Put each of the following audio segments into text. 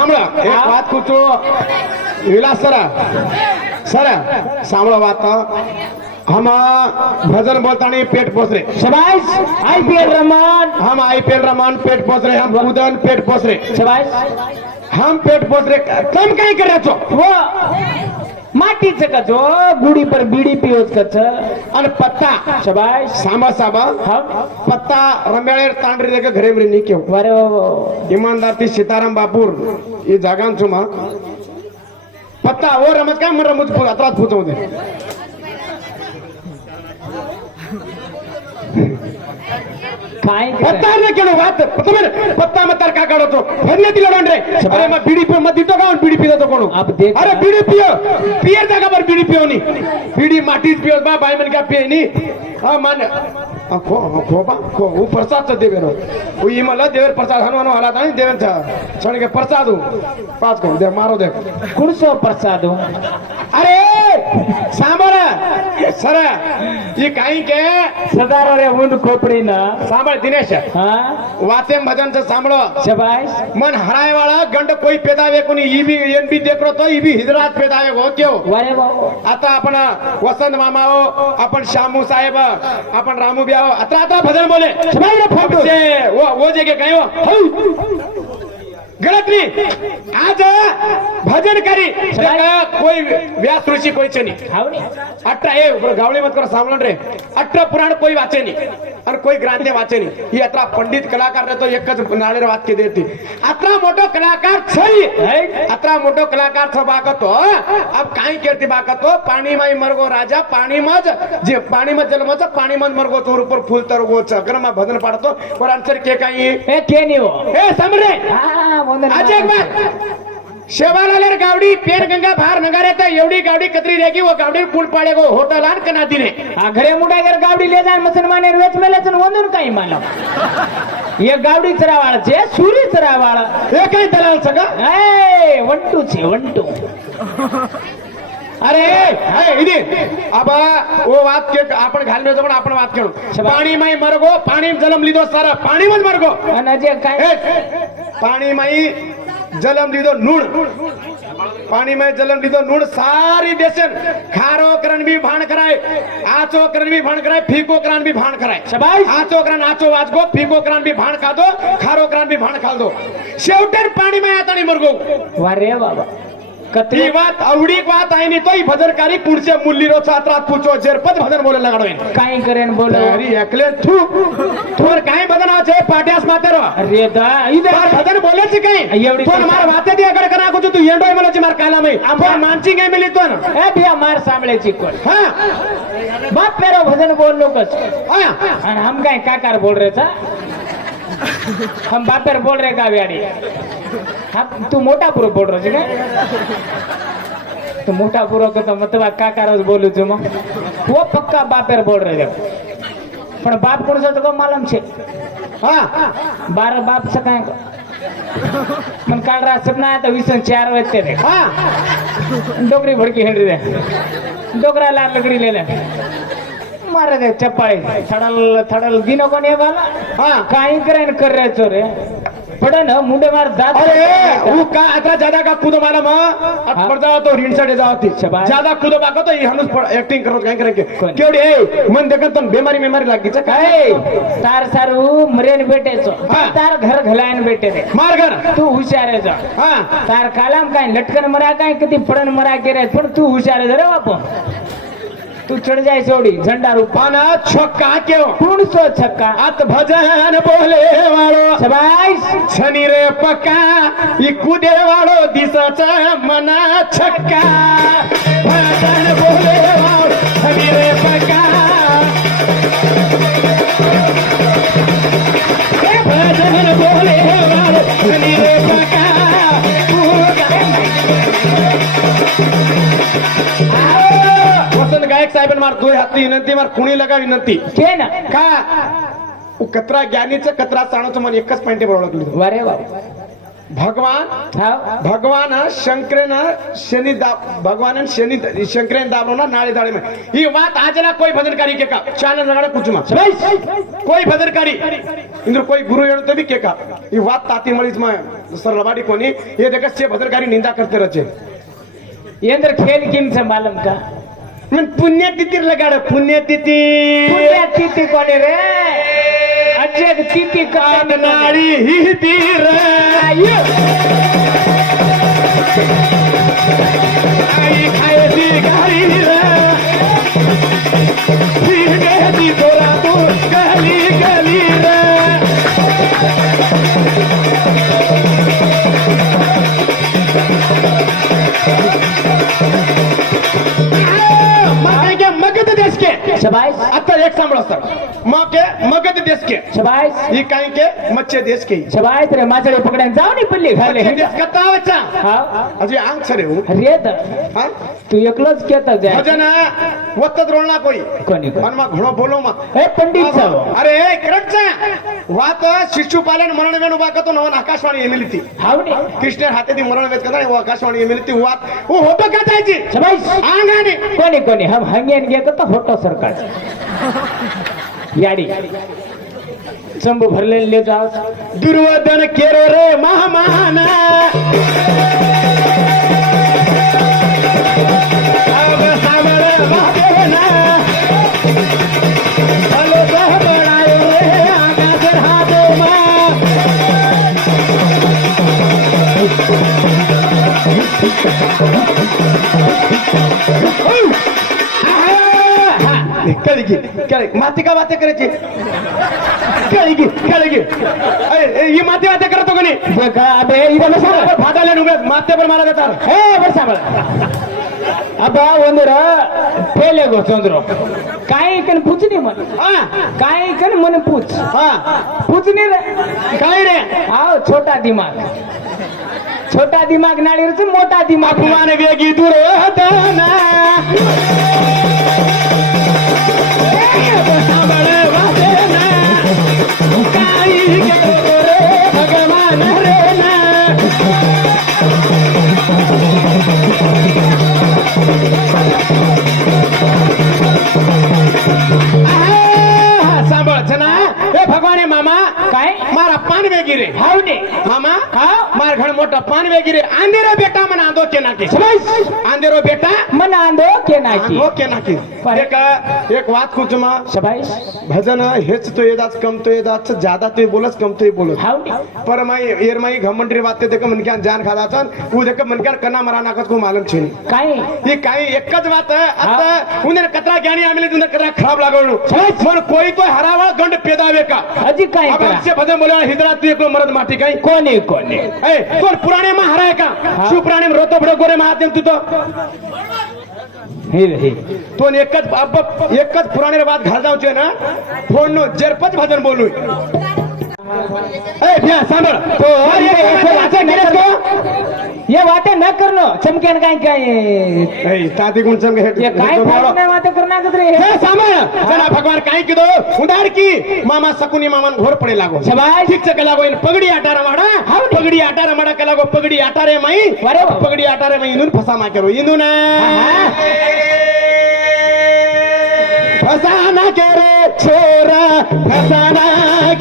सांभळा एक વાત પૂછો વિલાસ સર सांभळा વાત हम भजन बोलता नहीं पेट पोस रहे शाबाश आईपीएल रमान हम आईपीएल रमान पेट पोस रहे हम उदन पेट पोस रहे शाबाश हम पेट पोस रहे तुम काय कर रहे वो मातीचं कचो गुडी पर बीडी पियोच कच आणि पत्ता शाबाश सांबा साबा हा पत्ता रंब्याळे तांडरी देके घरे घरी नहीं क्यों अरे ईमानदार ती सीताराम बापूर ये जागान चुमा पत्ता वो रमत काय मन रमत फुल अत्रात फुचवते काय पत्ता ने केलो बात तुम्ही पत्ता मत का काढतो फरले दिला रे अरे मग बीडी पियो मत दितो का बीडी पितो कोण अब देख अरे बीडी पियो पियर जागा पर बीडी पियो नी बीडी माटी पियो बा बाई मन का पिए नी हां मान खो खो बा खो वो प्रसाद तो देवे रो वो ये मला देवर प्रसाद हनुमान वाला नहीं देवन था छण के प्रसाद पास को दे मारो दे कुणसो प्रसाद अरे सांबर सर ये काही के सदार रे उंड खोपडी ना सांबर दिनेश हां वाते भजन से सांभळो शाबाश मन हराय वाला गंड कोई पेदावे कोणी ई बी एन बी देखरो तो ई बी हिजरात पेदावे हो क्यों अरे बाबा आता आपण वसंत मामा हो आपण शामू साहेब आपण रामू बिया हो आता आता भजन बोले शाबाश फोटो से वो जगह गए हो गलत नहीं आज भजन करी कोई व्यास ऋषि कोई चनी हावनी अठरा ए गावळी मत कर सांभळण रे 18 पुराण कोई वाचे नहीं और कोई ग्रंथ वाचे नहीं ये अतरा पंडित कलाकार रे तो एकच नाळेर वाच के देती अतरा मोटो कलाकार छई अतरा मोटो कलाकार छ बाकतो अब काय करती बाकतो पाणी माई मरगो राजा पाणी मज जे पाणी मज जलमच पाणी मज मरगो तोर ऊपर फूल तरगो चक्र में भजन पाडतो और आंसर के काय ए के नी वो ए समरे हां वंदन आज एक बात शेवालालेर गावडी पेर गंगा भार नगारे तो एवढी गावडी कतरी रहेगी वो गावडी पुल पाडेगो होटल आन कना दिने आ घरे मुडागर गावडी ले जाय मुसलमान वेच मेलेचन वंदन काही माला ये गावडी चरावाळ छे सुरी चरावाळ हे काय दलाल सगळं ए वंटू छे वंटू अरे इदी अब वो बात के आपण घालने पण आपण बात करू पाणी माई मरगो पाणी जलम लीधो सर पाणी मत मरगो आणि जे काय पाणी माई जलम लीधो नूण पाणी में जलम लीधो नूण सारी देशन खारो करन भी भाण कराय आचो करन भी भाण कराय फीको करन भी भाण कराय शाबाश आचो करन आचो वाजगो फीको करन भी भाण खादो खारो करन भी भाण खाल दो शेवटर पाणी में आतानी मरगो वारे बाबा कतरी बात आवडीक बात आहे नी तो ही भजनकारी पुढचे मुल्ली रो छात्रात पूछो जेरपत भजन बोले लगाडोय काय करेन बोल अरे एकले तू तोर काय भजन आछे पाट्यास मातेरो अरे दा इधर भजन बोलेच काय एवढी तोर मार वाते दे अगर करा को तू येंडोय मलाची मार काला मै आपण मानची काय मिली तो ए बिया मार सांभळेची कोण हां बाप पेरो भजन बोल लोकच हां आणि हम काय काकार बोल रे था हम बापर बोल रहे का व्याडी हा तू मोठा पुरो बोल रहे का तू मोठा पुरो का तो मतलब काकार बोलू तू मग वो पक्का बापर बोल रहे पण बाप कोण तो मालूम छे हां 12 बाप से काय मन काल रा सपना आता 24 वाजते रे हां डोकरी भडकी हेंडरी रे डोकरा लाल लगडी लेले मारे दे चप्पाळी थडल थडल दिनो कोणी वाला हां काही करेन कर रे चोरे पडन मुंडे मार जात अरे वो का अतरा ज्यादा का कूदो माला मा अत पड़ जाओ तो ऋण सडे जाओती शाबाश ज्यादा कूदो बाको तो हनुस एक्टिंग करो काय करे कोण? केवडी ए मन देखत तो बेमारी मेमारी लागी छ काय तार सारू मरेन बेटेचो हा. तार घर घलायन बेटे रे मार घर तू हुशार जा हां तार कालाम काय लटकन मरा काय कधी पडन मरा केरे पण तू हुशार रे बापू तू चढ़ जाए सोड़ी झंडा पाना छक्का क्यों कौन सो छक्का अत भजन बोले वालो शाबाश छनी रे पक्का ई कूदे वालो दिसच मना छक्का भजन बोले वालो छनी रे पक्का भजन बोले वालो छनी रे पक्का वसंत गायक साहेब मार दोन हाती विनंती मार कुणी लगा विनंती के ना का कतरा ज्ञानीचं कतरा चाणचं मन एकच पॉइंट बरोबर वारे बाप भगवान हा भगवान शंकरेन शनि भगवान शनि शंकरेन दाबरोना नाळे दाळे में ये बात आज ना कोई भजनकारी के का चैनल लगाड़े पूछमा कोई भजनकारी इंद्र कोई गुरु येणो तो भी के का ये बात ताती मळीच में सर लबाडी कोनी ये देखा से भद्रकारी निंदा करते रचे ఏంద్ర खेल किम से मालूम का मैं पुण्यतिथि लगाड़ पुण्यतिथि पुण्यतिथि कोने रे अजय तिथि का नाड़ी ही तीर आयो आई खाए दी गाड़ी रे फिर गए दी तोरा तो गली गली रे मगध देश के शाबाश आता एक सांभाळ असतात माँ के मगध देश के शाबाश ही काही के मच्छे देश के शाबाश रे माचळे पकड्यान जाऊ नी पल्ली घाले मच्छे देश कतावचा हा अजी आंग छरे हो रे तर हा तू एकलोच केता जाय भजन वत्तत रोळना कोई कोणी पण मा घणो बोलो मा ए पंडित साहेब अरे करटचा वात शिशुपालन मरण वेणु बाकतो नवन आकाशवाणी मिलती हावनी कृष्ण हाते दी मरण वेद कदा वो आकाशवाणी मिलती वात वो होतो का जायची शाबाश आंगाने कोणी कोणी हम हंगेन गे का फोटो सरकार याडी चंबू भरले ले जाओ दुर्योधन केरो रे महामान अब सावर महादेवना भलो सह बनायो रे आगा चढ़ा दो मां कळगी कळगी माती का बातें करायची कळगी कळगी ही माती बातें करतो कोणी देखा अबे इधर बसा भादाले नुगे माते पर मारा जाता ए बसा बळ अबा ಒಂದರ ಪೇಲೆ ಗೊತ್ತಂದ್ರು ಕಾಯಿ ಕನ್ ಪೂಜನಿ ಮನ ಕಾಯಿ ಕನ್ ಮನ ಪೂಜ ಪೂಜನಿ रे काय रे आओ छोटा दिमाग नाळीरच मोठा दिमाग अपमान वेगी दुर्योधना भगवान रे ना सांभाळ जना हे भगवान मामा काय मारा पान वेगी रे हावने मामा हा मार घर मोठा पान वेगी रे आंधेरो बेटा मन आंदो के नाके आंधेरो बेटा मन आंदो के नाकी आंदो के नाके एक बात कुछ मा शाबाश भजन हेच तो येदाच कम तो येदाच ज्यादा तो बोलच कम तो बोलत हावने पर माई एर माई घमंडरी बात देख मनक्या जान खादाचन उ देख मनक्या कना मरा नाकत को मालूम छे काय ये काही एकच बात आता उन्हें कतरा ज्ञानी आमिले तुने कतरा खराब लागवणू मन कोई तो हरावळ गंड पेदावे का अजी काय अब करा से भजन बोले हिजरा तू एकलो मरद माटी काही कोणी कोणी ए कोण पुराणे मा हराय का शिव पुराणे में रोतो बडो गोरे महादेव तू तो हे हे तो एकच पुराणे बात घाल जाऊ छे ना फोन नो जरपच भजन बोलू ए भैया सांभळ तो ये बातें न करनो चमकेन काय काय ए ताती गुण चमके ये काय फायदा बातें करना कतरे हे सांभळ जना भगवान काय किदो उदार की मामा सकुनी मामन घोर पडे लागो शाबाश ठीक से कलागो इन पगड़ी आटारा माडा पगड़ी आटारा माडा कलागो पगड़ी आटारे मई अरे पगड़ी आटारे मई इनुन फसा मा करो इनुन फसाना के रे छोरा फसाना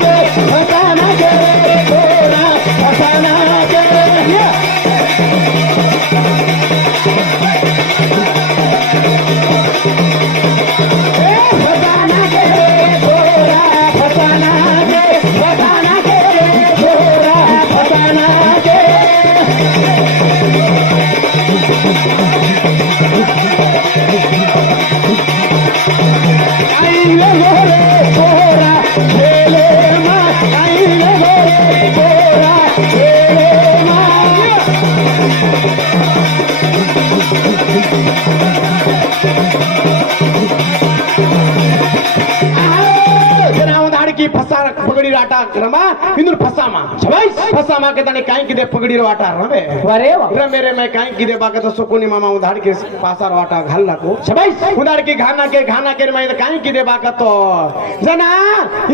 के रे छोरा फसाना के पगड़ी आटा रमा इंदुर फसामा शाबाश फसामा के तने काई किदे पगड़ी रो आटा रमे अरे रे मेरे मैं काई किदे बाके तो सुकुनी मामा उधार के पासार आटा घाल लाको शाबाश उधार की घाना के मैं काई किदे बाका तो जना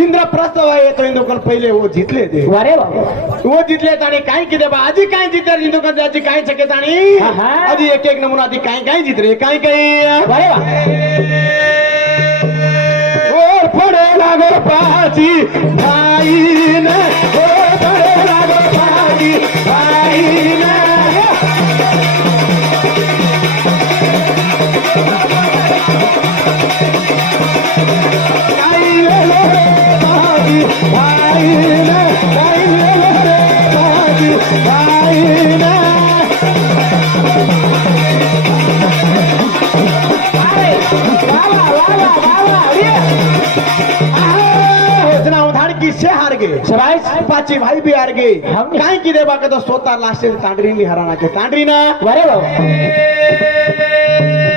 इंद्रप्रस्थ होय तो इंदु कन पहिले वो जीतले दे अरे वो जीतले ताणी काई किदे बा आजी काई जीते इंदु कन आजी काई छके ताणी आजी एक एक नमूना आजी काई जीत रे काई अरे वाह और पड़े लागो पाची भाई ने ओ पड़े भाई ना काही वेळो माझी भाई ना काही वेळो माझी भाई ना की से हार गए शाबाश पाची भाई भी हार गए हमने- काय की देवा का तो सोता लास्ट तांडरी नहीं हराना के तांडरी ना वरे बाबा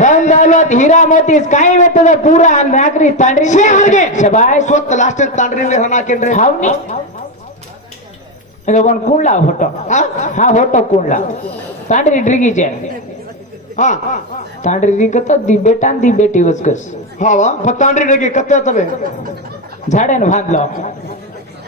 बंद दौलत हीरा मोतीस काही वेत पुरा नागरी तांडरी से हार गए शाबाश सोत लास्ट तांडरी नहीं हराना के रे हावनी ಇದು ಒಂದು ಕುಂಡ್ಲ ಹೊಟ್ಟೋ हाँ ಹಾ ಹೊಟ್ಟೋ ಕುಂಡ್ಲ ತಾಂಡ್ರಿ ಡ್ರಿಗಿ ಜೆ हाँ तांडरी रिंगत दी बेटा दी बेटी उसकस हाँ वा तांडरी लगे कत्ते तबे झाडेन बांधलो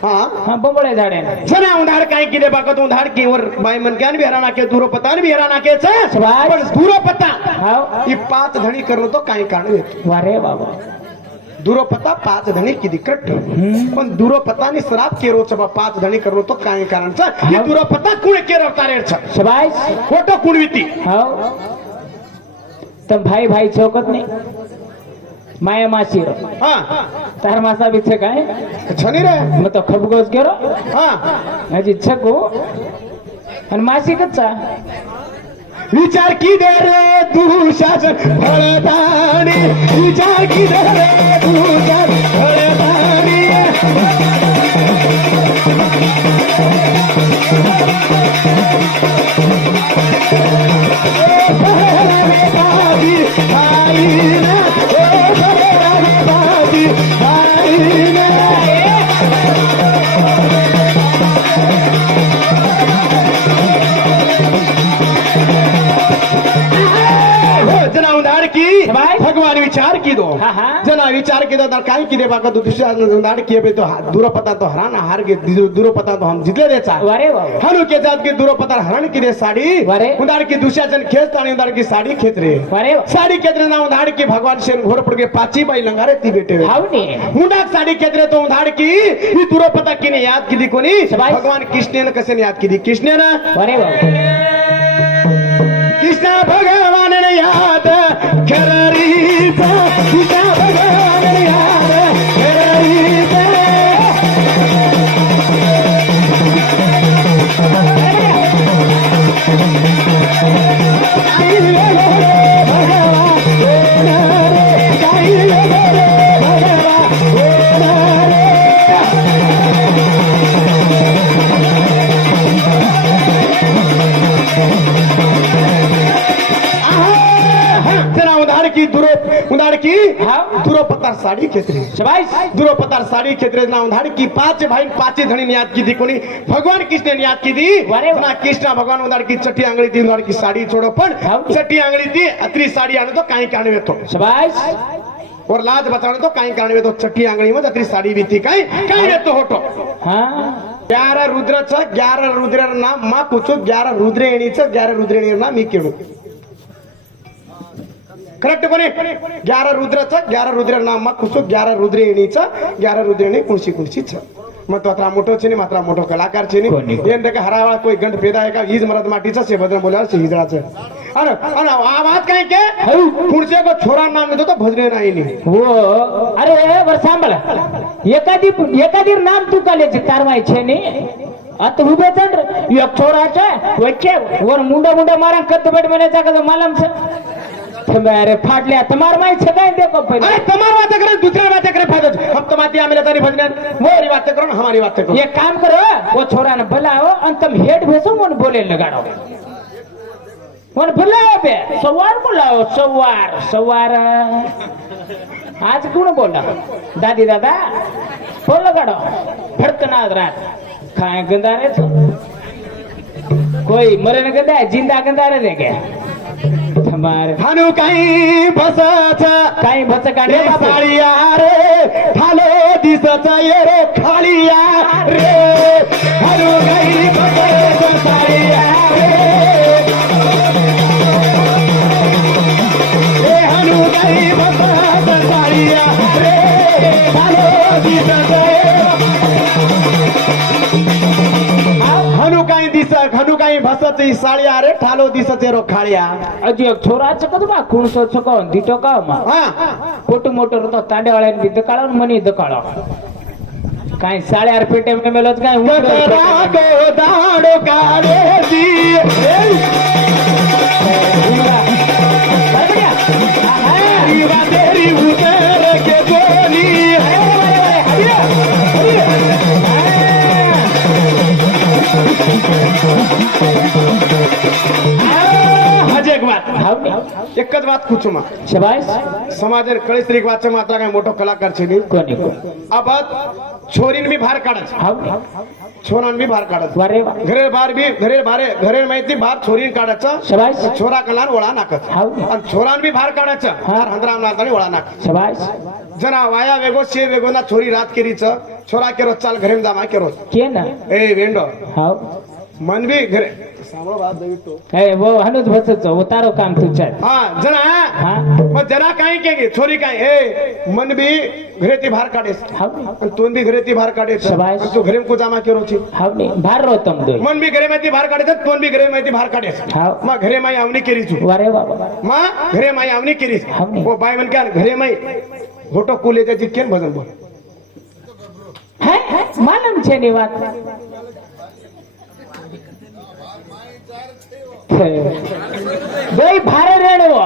हाँ हा बंबळे झाडेन जना उधार काय की देवा का तो उधार की और बाई मन ज्ञान भी हराना के दूरो पता भी हराना के छ शाबाश. पण दूरो पता हाव ये पाच धणी करणं तो काय कारण वारे बाबा दूरो पता पाच धणी किती कट पण दूरो पता नि श्राप केरो छ पाच धणी करणं तो काय कारण छ ये हाव. दूरो पता कुण केरो तारे छ शाबाश फोटो कुणविती हाव तम भाई भाई छोकत नाही माया मासी रो हाँ तार मासा बी छे काय छनी रे मग तो खबगोस केरो हाँ हजी छको आणि मासी कच्चा विचार की दे रे तू शासन भरतानी विचार की दे रे तू शासन भरतानी बाजी भाई ना बाजी भाई ना जना उधार की भाई। भगवान विचार की दो हाँ, हाँ। जना विचार की दो काय की दे बाका तो दूसरा उधार किए बे तो दूरो पता तो हराना हार के दूरो पता तो हम जितले देचा वारे बाबा हनु के जात के दूरो पता हरण की दे साड़ी वारे। उधार की दूसरा जन खेत तानी उधार की साड़ी खेत रे वारे साड़ी खेत रे ना उधार की भगवान से घोर पड़ के पाची बाई लंगारे ती बेटे वे हावनी हुंडा साड़ी खेत रे तो उधार की ये दूरो पता किने याद की दी कोनी शाबाश। भगवान कृष्ण ने कसे ने याद की दी कृष्ण ना वारे बाबा कृष्ण भगवान ने याद कररीता कृष्ण भगवान ने याद कररीता आई रे भगवान रे आई रे भगवान रे तेरा उधार की उधार की हाँ। दूरो पतार साड़ी खेतरे शाबाश दूरो पतार साड़ी खेतरे ना उधार की पांच भाई पांच धनी ने याद की थी कोनी भगवान कृष्ण ने याद की थी वारे वाह। ना कृष्ण भगवान उधार की चट्टी आंगली थी उधार की साड़ी छोड़ो पण हाँ। चट्टी आंगली थी अतरी साड़ी आने तो काई काने में तो शाबाश और लाज बचाने तो काई काने में तो चट्टी आंगली में अतरी साड़ी भी थी काई काई में तो होटो हाँ 11 रुद्राचं 11 रुद्र नाम मा पूछो 11 रुद्रेणीचं 11 रुद्रेणी नाम मी केळू करेक्ट कोणी 11 रुद्राचं 11 रुद्र नाम मा कुसो 11 रुद्रेणीचं 11 रुद्रेणी कुणसी कुणसीच मत अतरा मोठो छे ने मात्रा मोठो कलाकार छे ने कोणी? एन देख हरावाळा कोई गंठ पेदा है का ईज मरद माटीचा से बदन बोला से हिजळाचं अरे अरे आवाज काय के हऊ. पुढचे को छोरा नाम देतो भजने नाही नी हो अरे बर सांभाळ एखादी नाम तू कालेच कारवाई छे ने आता उभे चंद्र एक छोराचा वच्चे वर मुंडा मुंडा मारा कत्तबट म्हणायचा का मालम छे अरे फाटल्या तमार माई छे काय देखो पहिले अरे तमार बात करे दूसरे बात करे फायदा हम तो माती आमेला तारी भजने मोरी बात करो ना हमारी बात करो एक काम करो वो छोरा ने बुलाओ और तुम हेड भेजो मन बोले लगाड़ो मन बुलाओ बे सवार बुलाओ सवार आज कौन बोला दादी दादा बोल लगाड़ो फड़कना रात खाए गंदारे तो कोई मरे न गंदा है जिंदा गंदारे देखे हमारे हानु काही बसत काही भच काढे रे साळिया रे फालो दिसत ये रे खालिया रे हानु काही बसत साळिया रे हानु काही बसत साळिया रे फालो दिसत हानु काही दिस घडू काही भसत साळ्या रे ठालो दिसते रो खाळ्या अजी एक छोराचं कधी बा खुणसो छकन दिटो का मा हा पोटू मोटर तो तांडेवाळ्यान बी दकाळून मनी दकाळ काय साड्यार पेटे में मेलोच काय गजरा गो दाडो कारे दी रीवा तेरी उतर के बोली हजे एक बात एकच बात पूछू मा शबाश समाज कळीस्त्रीक वाच मात्र काय मोठो कलाकार छे नी कोणी अब छोरीन भी बाहेर काढत हाव छोरान भी बाहेर काढत वारे वा घरे बाहेर भी घरे बारे घरे माहिती बाहेर छोरीन काढायचं शबाश छोरा कलान वळा नाकत हाव आणि छोरान भी बाहेर काढायचं हा. हंद्राम नातानी वळा नाक शबाश जना वाया वेगो शे वेगो ना छोरी रात केरीच छोरा केरो चाल घरेम जामा केरो के ना ए वेंडो हाव मन भी घरे सांभळो बात दवितो ए वो हनुज भसच उतारो काम तुझ्या हा जना हा मग जना काय के छोरी काय ए मन भी घरे ती बाहेर काढेस हाव आणि तोन भी घरे ती बाहेर काढेस शबाश. आणि तू घरेम को जामा केरो छी हाव ने भार रो तम दोय मन भी घरे माहिती बाहेर काढेस तोन भी घरे माहिती बाहेर काढेस हाव मग घरे माई आवनी केरी तू वारे बाबा मा घरे माई आवनी केरीस आवनी. वो बाय मन क्या घरे माई घोटो कुले त्याची केन भजन बोल है मालूम छे ની વાત दोय भारे रेणવો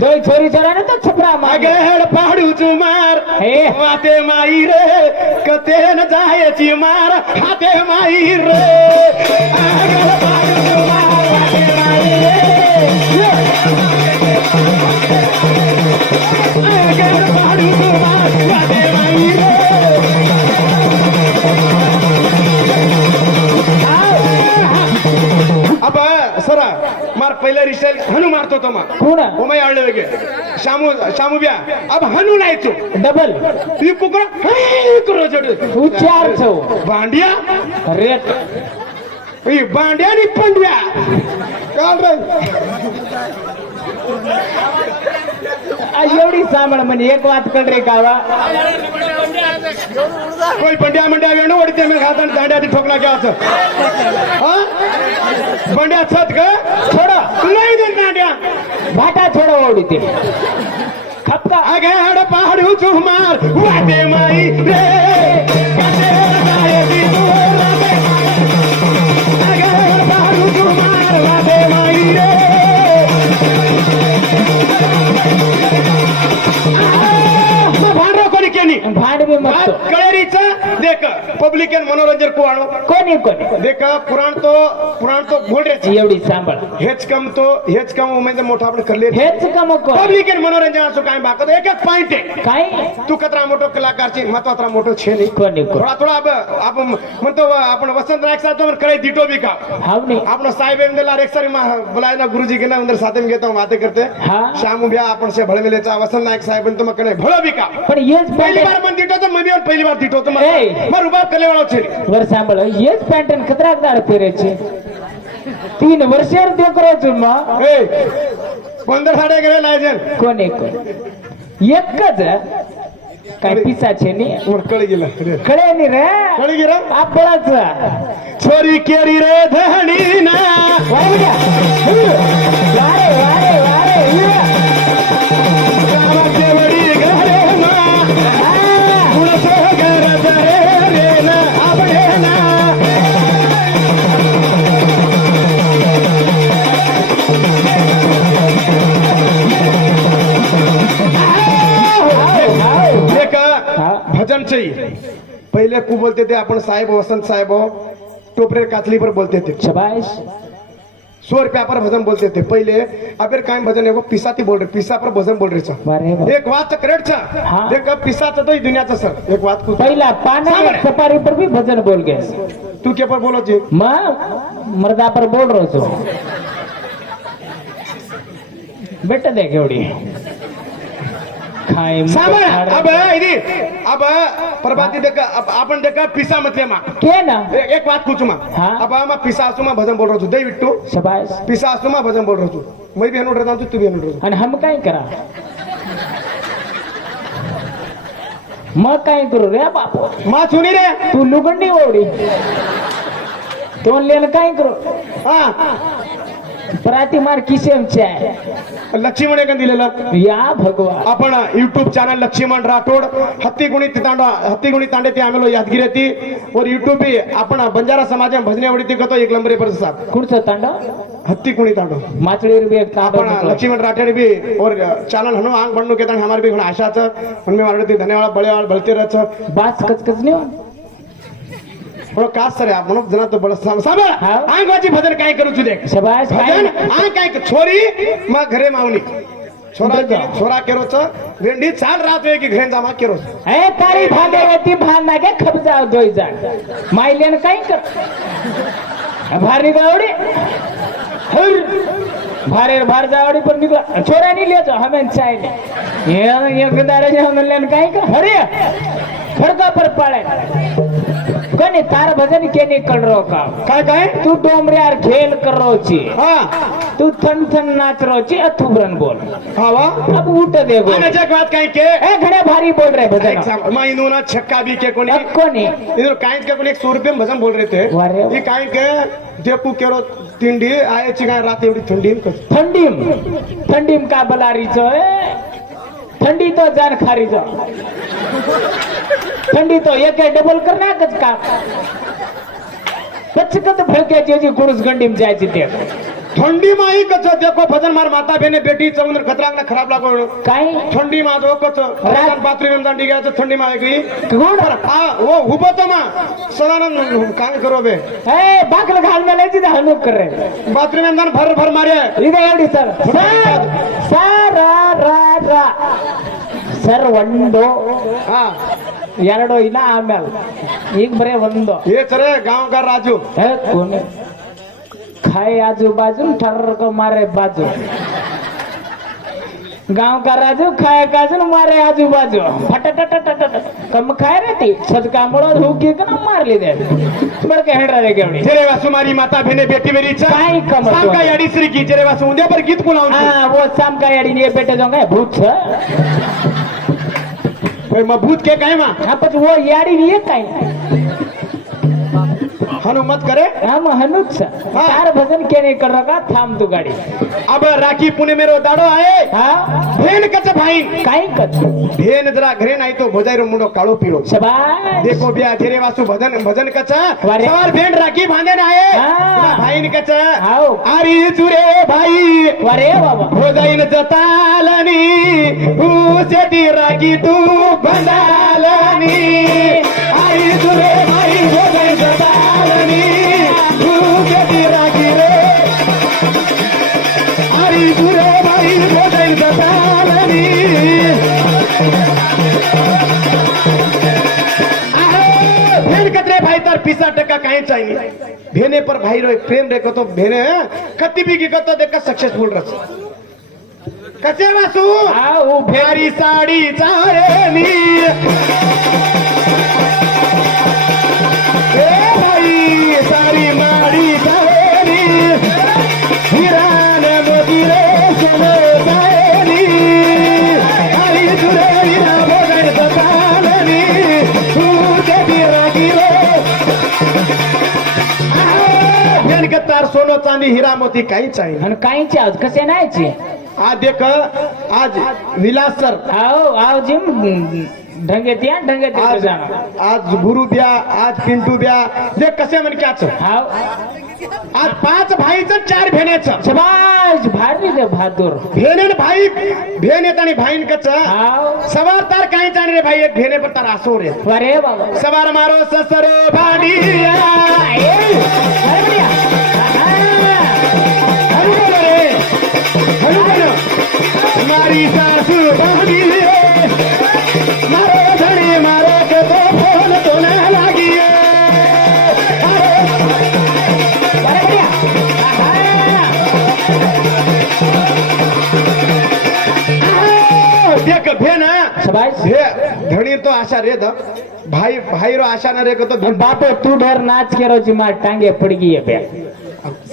दोय छोरी छोराने तो छपरा मागे मागेड पाडू मार हे. वाते माई रे कते न जायची मार हाते माई रे आगड पाडू मार वाते माई रे आगड पाडू मार वाते माई रे अब सर मार पहिले रिसेल हनु मारतो तो मग कोण ओमय आळले वेगे शामू शामू ब्या अब हनु नायचो डबल ती कुकर हे करो जड उच्चार छो भांडिया रेट ई भांडिया नि पंड्या काल रे एवढी सांभाळ म्हणे एक वात कर रे कावा कोई पंड्या मंड्या वेणू ओडते मे घातन दांड्या ती ठोकला क्या असं हा पंड्या छत ग छोडो नाही दे दांड्या भाटा छोडो ओढी ते खपका आगड पाडू चुमार वाटे माई रे कते जायची तू रे आगड पाडू चुमार वाटे माई रे भांडरो कोणी केली भांड बी मस्त कळेरीच देख पब्लिक मनोरंजन को आणो कोणी कोणी देख पुराण तो बोल रे एवढी सांभाळ हेच कम म्हणजे मोठा आपण करले हेच का मग पब्लिक मनोरंजन असो काय बाकत एक एक पॉइंट आहे काय तू कतरा मोठो कलाकार ची महत्वाचा मोठो छे नाही कोणी कोण थोडा थोडा अब आपण म्हणतो आपण वसंत नायक साहब तो करे दिटो भी का हाव नाही आपण साहेब इंदला एक सारी बुलाए ना गुरुजी के ना अंदर साथे में घेता हूं बातें करते हाँ शाम ब्या आपण से भळे मिलेचा वसंत नायक साहेब तो मकने भळो भी का पण हेच पहली पॅन्ट बार मन दिटो तो मैं पहली बार दिटो तो ए. मर उभा कले वाळो छे वर सांभाळ हेच पॅन्टन खतराकदार पेरेचे 3 वर्षार ते करो मग ए 15 साडे गेले लायजन कोणी कोण एकच काय पिसाचे नाही वर कळी गेला कळे नाही रे कळी गेला आपळाच छोरी केरी रे धणी ना वारे वारे वारे गावाचे वडी घरे ना कुणाचं घर जरे रे ना आपले ना एक भजन चाहिए पहले को बोलते थे अपन साहेब वसंत साहेब टोपरे कातली पर बोलते थे शबाश 100 रुपया पर भजन बोलते थे पहले अबेर काय भजन एगो पिसाती बोल रहे पिसा पर भजन बोल रहे छ वारे वा. एक बात करेक्ट छ हाँ. देख पिसाचं तो दुनियाचं सर एक बात को पहिला पाना सांभाळ. सफारी पर भी भजन बोल गए तू के पर बोलो जी मग मर्दा पर बोल रहो छो बेटा देख एवढी खाय सांभाळ अब इदी अब प्रभाती देख अब आपण देख पिसा मतले मा के ना एक बात पूछू मा हाँ. अब मैं पिसा आसू मा भजन बोल रहा हूं दयविट्टू शबाश पिसा आसू मा भजन बोल रहा हूं मैं भी हनुड रहता हूं तू भी हनुड रहता आणि हम काय करा मग काय करू रे बापू मा सुनी रे तू लुगंडी ओढी तो लेन काय करू हा प्राती मार किशेमचे आहे लक्ष्मण एक दिलेलं या भगवान आपण यूट्यूब चॅनल लक्ष्मण राठोड हत्ती तांडे ते आम्ही यादगिरी येते और यूट्यूब भी आपण बंजारा समाज में भजने आवडी करतो एक नंबर पर साहब कुठचं तांडव हत्ती कुणी तांडो माचळीवर बी एक आपण तांडव लक्ष्मण राठोड भी और चैनल हनु आंग बननु के तन हमारे भी घणा आशा छ उनमें मारती धन्यवाद बड़े बलते रह छ बास कचकच नहीं हो थोड़ा कास सर आप मनोज जना तो बड़ा साब हाँ। आंग वाची भजन काय करू छु देख शबाश भजन काय आंग काय छोरी मा घरे मावनी छोरा बरं. छोरा केरो छ वेंडी चाल रात वे की घरे जामा केरो ए तारी भांडे ती भांडा के खप जाव दोई जा मायलेन काय कर भारी गावडी हर भारे भार जावडी पर निकला छोरा नहीं ले जाओ हमें चाहिए ये गदारे जे हम लेन काय कर हरे फड़का पर पाळे कोणी तार भजन के निकल रो का काय काय तू डोमरे यार खेल कर रो छी हाँ तू थन थन नाच रो छी अथुबरन बोल हाँ वा अब उठ दे गो आने जग बात काय के ए घणे भारी बोल रहे भजन मैं इन्हों ना छक्का भी के कोनी अब कोणी इधर काइंट के कोनी 100 रुपये में भजन बोल रहे थे वारे वा। ये काइंट के देपू केरो तिंडी आए चिका रात एवढी थंडी में कस थंडीम का बलारीच थंडी तो जान खारीच थंडी तो एक डबल करण्याकच का पचकत भडके जे गुरुस गंडीम जायची ते थंडी में ही कच देखो भजन मार माता बहने बेटी चौंदर खतरांग ना खराब लागो काय थंडी में जो कच रात बाथरूम में दांडी गया तो ठंडी में आएगी कोण हाँ वो हुबो तो मां सदानंद काम करो बे ए बाकल घाल में लेची हनुक कर रहे बाथरूम में दान भर भर मारे ಇದೆ ನೋಡಿ ಸರ್ ಸರ್ ಸರ್ ಒಂದು हाँ ಎರಡು ಇನ್ನ ಆಮೇಲೆ ಈಗ ಬರೇ ಒಂದು ये चले गांव का राजू ए, कोणी खाए आजू बाजू ठर्र को मारे बाजू गांव का राजू खाए काजू मारे आजू बाजू फटट कम खाए रहती सदका मुड़ा धूकी के ना मार ली दे बड़ के हेड रहे केवड़ी जेरे वासु मारी माता बहने बेटी मेरी इच्छा काय कमतो? शाम का याडी श्री की जेरे वासु उद्या पर गीत कुलाऊं हाँ वो शाम का याडी ये बेटे जाऊंगा भूत छ कोई मबूत के काहे मां हाँ पर वो याडी नहीं है हनुमत करे हम हनुक छ हाँ। तार भजन के नहीं कर रहा थाम तू गाड़ी अब राखी पुणे मेरो दाड़ो आए हाँ भेन कच भाई काय कच भेन जरा घरे नाही तो भोजाई रो मुंडो काळो पीळो शबाश देखो बिया जेरे वासु भजन भजन कच वारे। सवार भेन राखी बांधे ना आए हाँ। भाई ने कच हाओ आरी जुरे भाई वरे बाबा भोजाईन जतालनी हुसेती राखी तू बंदालनी आई जुरे भाई भोजाईन जतालनी हुसेती राखी रे आई जुरे भाई भोजाईन जतालनी भेन कतरे भाई तार पिसा टका काही चाहिए भेने पर भाई रो एक प्रेम रेखो तो भेने कति भी की कतो देख सक्सेसफुल रस कसे वासु हाँ वो भारी साडी चाळेली ए भाई सारी माडी चाळेली हिरान मोती रे सोने चाळेली आई जुरे हिरा भोगण चाळेली तू जेती रागी रे भेन के तार सोनो चांदी हीरा मोती काही चाहिए आणि काहीची आज कसे नाहीची आज देख आज विलास सर आओ आओ जिम ढंगे आज जाना आज गुरु ब्या आज पिंटू ब्या देख कसे मन क्याच आओ आज 5 भाईचं 4 भेण्याचं शबाश भारी रे बहादूर भेने भाई भेन येत आणि भाईन कच आओ सवार तार काही जाणे रे भाई एक भेने पर तार असो रे वरे बाबा सवार मारो ससरो भाडिया अरे बढ़िया हनु बोलो रे हनु बोलो मारी सासू भाडिया मारो धणी मारो के तो फोन तो ना लागी अरे बढ़िया देख भेन शबाश धणी तो आशा रे द भाई भाई रो आशा न रे को तो बापे तू डर नाच के रोजी मार टांगे पड़ गई है बे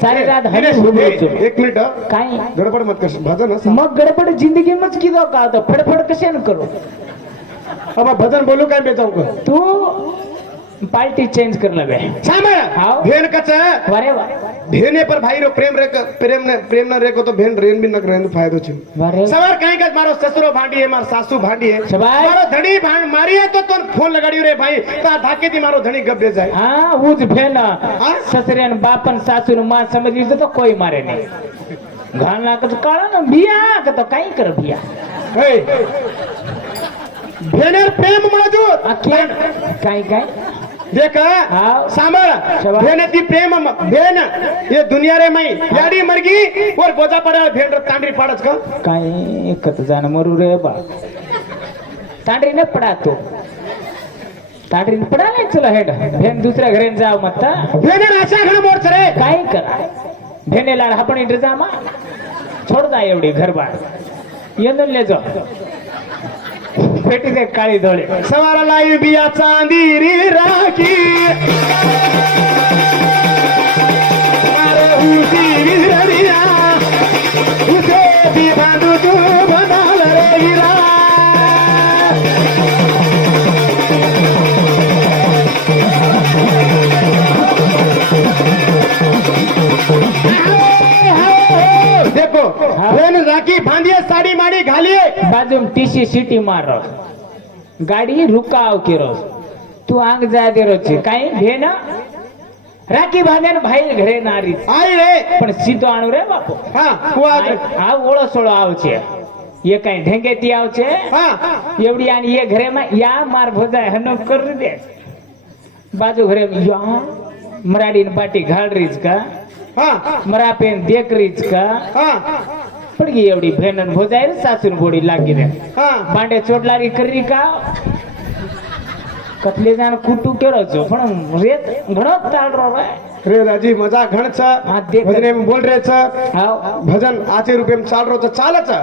सारी रात हनी हुबो छु एक मिनिट काय गडबड मत कर भजन हं. मग गडबड जिंदगी मच किदो का तो फडफड कशे न करू अब भजन बोलू काय बेचाऊ का तू पार्टी चेंज कर लगे सांभळ हाव. भेन कच वारे वा भेने पर भाई रो प्रेम रे प्रेम न रे को तो भेन रेन भी न करे फायदो छे वारे सवार कहीं का मारो ससुरो भांडी है मारो सासू भांडी है शाबाश. मारो धणी मारी है तो फोन लगाड़ियो रे भाई ता धाके थी मारो धणी गब्बे जाए हाँ वो ज भेन ससरे न बापन सासू न मां समझी तो कोई मारे नहीं घाना का तो काला न बिया का तो काई कर बिया हे भेनेर प्रेम मजूर क्या काई काई देख हाव. सांभळ शाबाश. भेने ती प्रेम भेन ये दुनिया रे मई याडी मरगी और बोजा पड़ा भेन रो तांडरी पाडच का काई कत जान मरू रे बा तांडरी न पड़ा तो तांडरी न पड़ा नहीं चलो हेड भेन दूसऱ्या घरे जाव मत भेने आशा घण मोर रे काय करा भेनेला आपण ड्रेजामा छोड़ दा एवढी घरबार येऊन ले जा पेटी दे काळी धोळे सवार लाई बिया चांदी री राखी मारे उसी विररिया उसे भी बांधू तू बनाल रे हीरा देखो भेन राखी बांधिए साड़ी माड़ी घालिए बाजू में टीसी सीटी मार गाड़ी रुकाव के रोज तू आंग जा दे रोज काही भेन राखी बांधे भाई घरे नारी आई रे पण સીધો આણું રે બાપુ हाँ हुआ આ ઓળો સોળો આવશે એ કઈ ઢેંગેતી આવશે हाँ एवढी आणि ये घरे मा या मार भोजाय हनो कर दे बाजू घरे या मराठी पाटी घाल रीच का हाँ मरा पेन देख रीच का हाँ पडगी एवढी भेनन भोजाय रे सासून बोडी लागी रे हाँ भांडे चोडलारी करी का कतले जाण कुटू केरो छो पण रेत घणो ताल रो रे रे राजी मजा घण छ हाँ, देख. भजने में बोल रहे छ हाव भजन आचे रुपये में चाल रो छ चाल छ